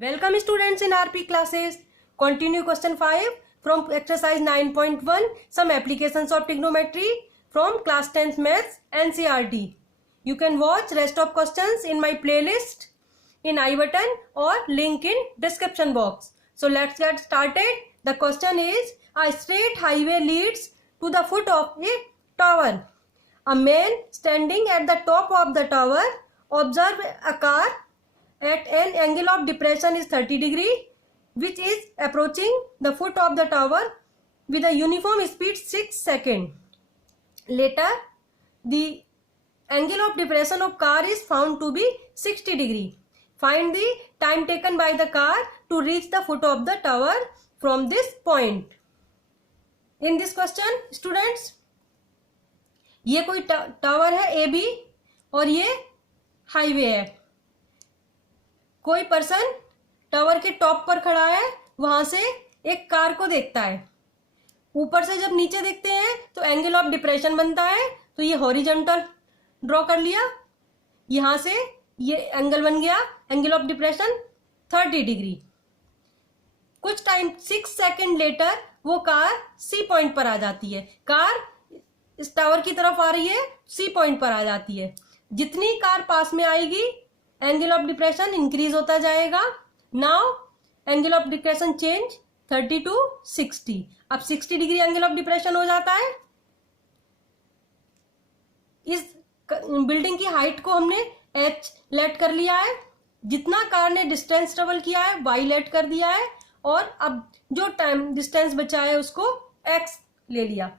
Welcome students in RP classes. Continue question 5 from exercise 9.1 some applications of trigonometry from class 10th maths NCERT. You can watch rest of questions in my playlist in I button or link in description box. So let's get started. The question is a straight highway leads to the foot of a tower. A man standing at the top of the tower observe a car at an angle of depression is 30 degree which is approaching the foot of the tower with a uniform speed 6 seconds. Later, the angle of depression of car is found to be 60 degree. Find the time taken by the car to reach the foot of the tower from this point. In this question, students, ये कोई tower है A B और ये highway है. कोई person tower के top पर खड़ा है, वहां से एक कार को देखता है. ऊपर से जब नीचे देखते हैं तो एंगल ऑफ डिप्रेशन बनता है. तो ये हॉरिजॉन्टल ड्रॉ कर लिया, यहां से ये एंगल बन गया, एंगल ऑफ डिप्रेशन 30 डिग्री. कुछ टाइम 6 सेकेंड लेटर वो कार सी पॉइंट पर आ जाती है. कार इस टावर की तरफ आ रही है, सी पॉइंट पर आ जाती है. जितनी कार पास में आएगी एंगल ऑफ डिप्रेशन इंक्रीज होता जाएगा. Now angle of depression change 30 to 60. अब 60 डिग्री एंगल ऑफ डिप्रेशन हो जाता है. इस बिल्डिंग की हाइट को हमने h लेट कर लिया है. जितना कार ने डिस्टेंस ट्रेवल किया है y लेट कर दिया है और अब जो टाइम डिस्टेंस बचा है उसको x ले लिया.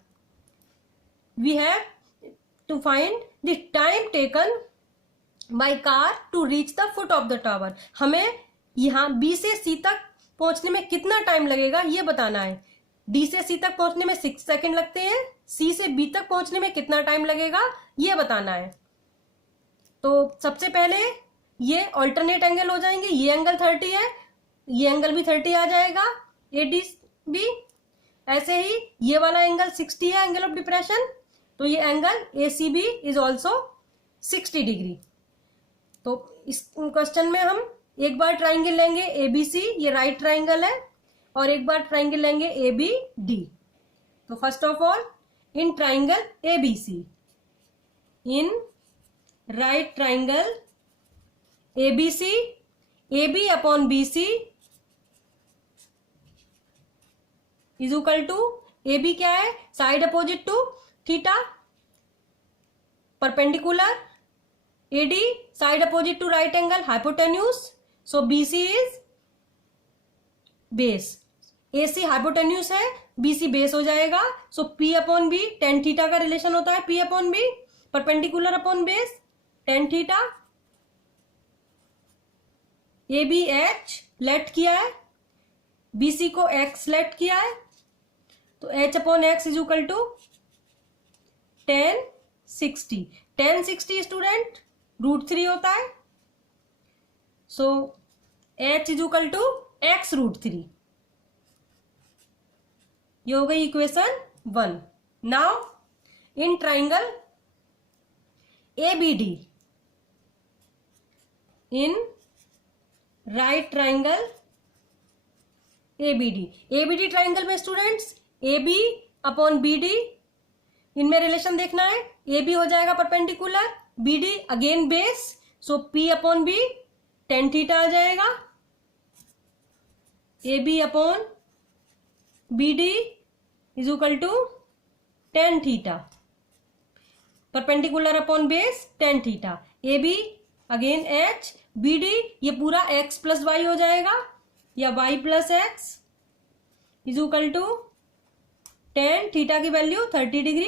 We have to find the time taken by car to reach the foot of the tower. हमें यहाँ B से C तक पहुंचने में कितना टाइम लगेगा ये बताना है. D से C तक पहुंचने में 6 सेकेंड लगते हैं. C से B तक पहुंचने में कितना टाइम लगेगा ये बताना है. तो सबसे पहले ये ऑल्टरनेट एंगल हो जाएंगे. ये एंगल 30 है, ये एंगल भी 30 आ जाएगा ADB. ऐसे ही ये वाला एंगल 60 है, एंगल ऑफ डिप्रेशन. तो ये angle ACB is also 60 degree. तो इस क्वेश्चन में हम एक बार ट्राइंगल लेंगे ABC, ये राइट ट्राइंगल है, और एक बार ट्राइंगल लेंगे ABD. तो first of all in triangle ABC, in right triangle ABC, AB upon BC is equal to AB क्या है, side opposite to theta, perpendicular. AD side opposite to right angle, hypotenuse. So BC is base. AC hypotenuse है, BC base हो जाएगा. So P upon B tan theta का relation होता है. P upon B perpendicular upon base tan theta. AB H let किया है, BC को X late किया है. तो H upon X is equal to tan 60. tan 60 student √3 होता है. So H is equal to X √3. ये हो गई equation 1. Now in triangle ABD, in right triangle ABD triangle में स्टूडेंट्स AB अपॉन BD, इनमें रिलेशन देखना है. AB हो जाएगा perpendicular, BD again base. So P upon B tan theta आ जाएगा. AB upon BD is equal to tan theta, perpendicular upon base tan theta. AB again H, BD ये पूरा x plus Y हो जाएगा, या y plus x is equal to tan theta की value 30 degree.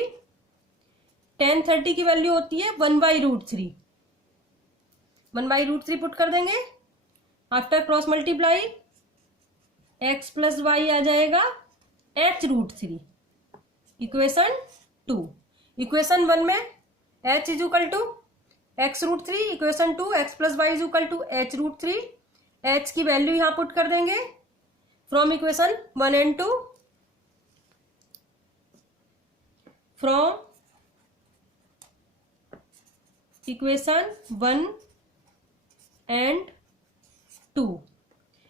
tan 30 की value होती है 1/√3. 1/√3 put कर देंगे. After cross multiply x plus Y आ जाएगा h√3. इक्वेशन 2. इक्वेशन 1 में h is equal to x√3, equation 2 x plus Y is equal to h√3. h की वैल्यू यहां पुट कर देंगे from equation 1 and 2. From equation 1 and 2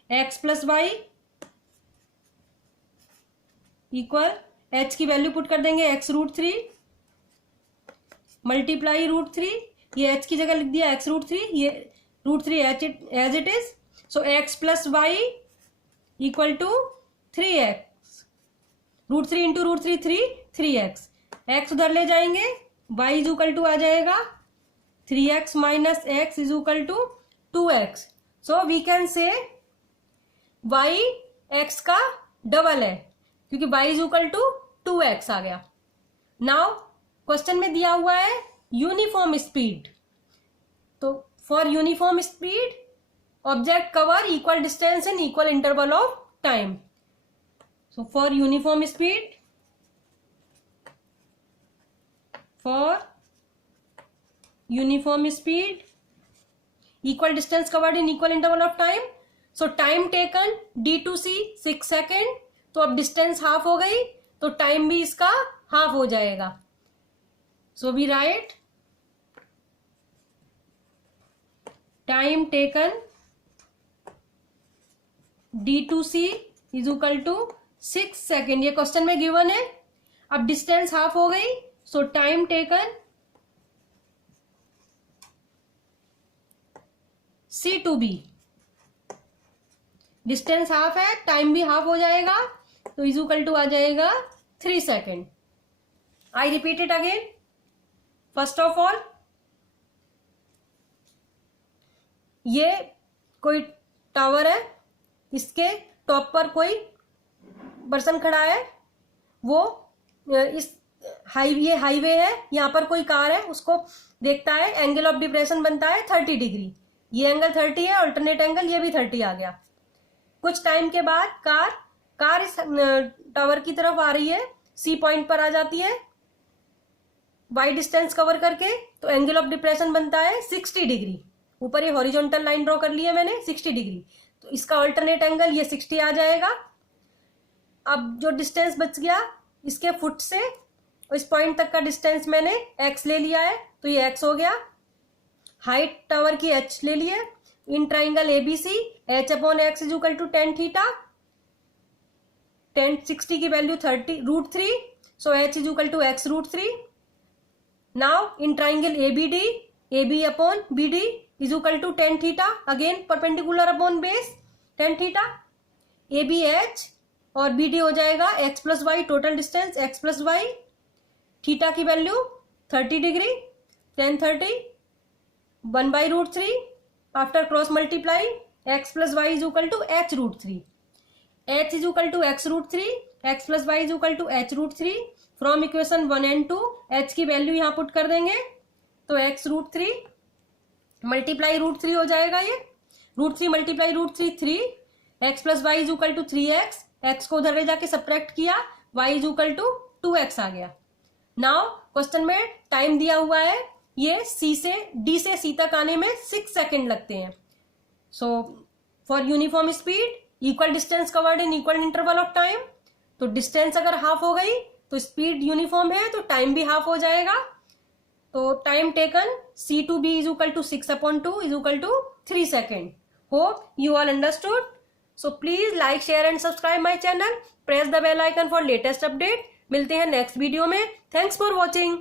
x plus Y equal h की value put कर देंगे x√3 multiply √3, ये h की जगह लिख दिया x√3, ये √3 as it is. So x plus Y equal to 3x. √3 into √3 3x. x उधर ले जाएंगे, y इज इक्वल टू आ जाएगा 3x minus x is equal to 2x. So we can say y x का double है क्योंकि y is equal to 2x आ गया. नाउ क्वेश्चन में दिया हुआ है यूनिफॉर्म स्पीड. तो for uniform speed object cover equal distance in equal interval of time. So for uniform speed, equal distance covered in equal interval of time. So time taken d2c 6 second. तो अब distance half हो गई तो time भी इसका half हो जाएगा. So we write time taken d2c is equal to 6 second. ये क्वेश्चन में गिवन है. अब डिस्टेंस हाफ हो गई so time taken C2b. Distance half है, टाइम भी हाफ हो जाएगा तो इज इक्वल टू आ जाएगा 3 second. I repeat it again. First of all, ये कोई टावर है, इसके टॉप पर कोई पर्सन खड़ा है. वो इस हाईवे है, यहाँ पर कोई कार है, उसको देखता है. एंगल ऑफ डिप्रेशन बनता है 30 डिग्री. ये एंगल 30 है, अल्टरनेट एंगल ये भी 30 आ गया. कुछ टाइम के बाद कार इस टावर की तरफ आ रही है, सी पॉइंट पर आ जाती है वाई डिस्टेंस कवर करके. तो एंगल ऑफ डिप्रेशन बनता है 60 डिग्री. ऊपर ये हॉरिजॉन्टल लाइन ड्रॉ कर ली है मैंने 60 डिग्री. तो इसका अल्टरनेट एंगल ये 60 आ जाएगा. अब जो डिस्टेंस बच गया इसके फुट से इस पॉइंट तक का डिस्टेंस मैंने x ले लिया है तो ये x हो गया. हाइट टावर की h ले लिए. In triangle ABC h upon x is equal to tan theta. tan 60 की value √3. So h is equal to x√3. Now in triangle ABD AB upon BD is equal to tan theta. Again perpendicular upon base tan theta. ABH और BD हो जाएगा x plus Y. Total distance x plus Y. Theta की value 30 degree. tan 30 1/√3. After cross multiply x plus Y is equal to h√3. h is equal to x√3. x plus Y is equal to h√3. From equation 1 and 2 h की वैल्यू यहाँ put कर देंगे तो x√3 multiply √3 हो जाएगा. ये √3 multiply √3 3. x plus Y is equal to 3x. x को उधर ले जाके सब्ट्रैक्ट किया, y is equal to 2x आ गया. नाउ क्वेश्चन में टाइम दिया हुआ है, ये डी से सी तक आने में 6 सेकेंड लगते हैं. So for uniform speed equal distance covered in equal interval of time. तो डिस्टेंस अगर हाफ हो गई तो स्पीड यूनिफॉर्म है तो टाइम भी हाफ हो जाएगा. तो time taken C2b is equal to 6/2 is equal to 3 second. Hope you all understood. So please like share and subscribe my channel. Press the bell icon for latest update. मिलते हैं next video में. Thanks for watching.